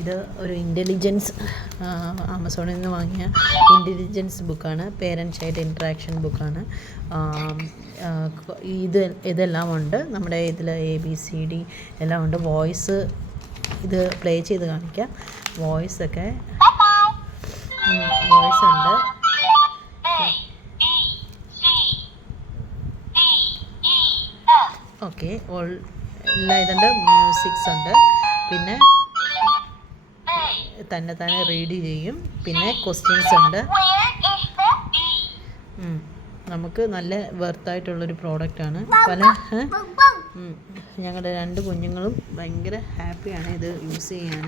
ഇത് ഒരു ഇൻ്റലിജൻസ് ആമസോണിൽ നിന്ന് വാങ്ങിയ ഇൻ്റലിജൻസ് ബുക്കാണ്. പേരൻറ്റ് ചൈൽഡ് ഇൻട്രാക്ഷൻ ബുക്കാണ്. ഇതെല്ലാം ഉണ്ട് നമ്മുടെ ഇതിൽ ABCD എല്ലാം ഉണ്ട്. വോയിസ് ഇത് പ്ലേ ചെയ്ത് കാണിക്കാം. വോയിസ് ഉണ്ട്. ഓക്കെ, എല്ലാം ഇതുണ്ട്. മ്യൂസിക്സ് ഉണ്ട്. പിന്നെ തന്നെ റീഡ് ചെയ്യും. പിന്നെ ക്വസ്റ്റ്യൻസ് ഉണ്ട്. നമുക്ക് നല്ല വെർത്തായിട്ടുള്ളൊരു പ്രോഡക്റ്റാണ്. ഞങ്ങളുടെ 2 കുഞ്ഞുങ്ങളും ഭയങ്കര ഹാപ്പിയാണ് ഇത് യൂസ് ചെയ്യാൻ.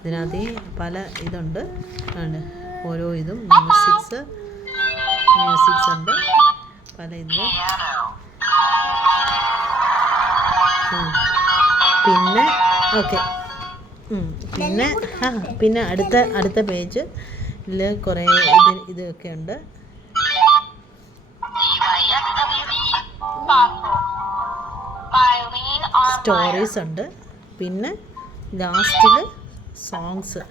ഇതിനകത്ത് പല ഇതുണ്ട്. ഓരോ ഇതും മ്യൂസിക്സ് ഉണ്ട് പല ഇതിൽ. പിന്നെ ഓക്കെ, പിന്നെ അടുത്ത പേജിൽ കുറേ ഇതൊക്കെ ഉണ്ട്. സ്റ്റോറീസ് ഉണ്ട്. പിന്നെ ലാസ്റ്റിൽ സോങ്സ്.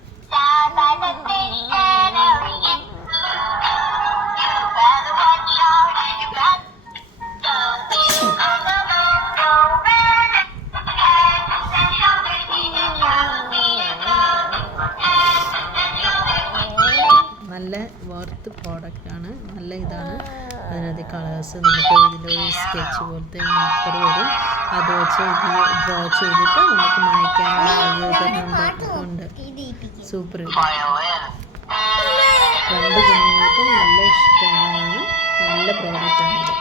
നല്ല വർത്ത് പ്രോഡക്റ്റാണ്. നല്ല ഇതാണ്. അതിനകത്ത് കളേഴ്സ് നമുക്ക് ഇതിൻ്റെ ഒരു സ്കെച്ച് പോലത്തെ മാർക്കർ വരും. അത് വെച്ച് ഡ്രോ ചെയ്തിട്ട് നമുക്ക് മായ്ക്കാനുള്ള ഇതൊക്കെ ഉണ്ട്. സൂപ്പർ. 2 കുഞ്ഞുങ്ങൾക്കും നല്ല ഇഷ്ടമാണ്. നല്ല പ്രോഡക്റ്റാണിത്.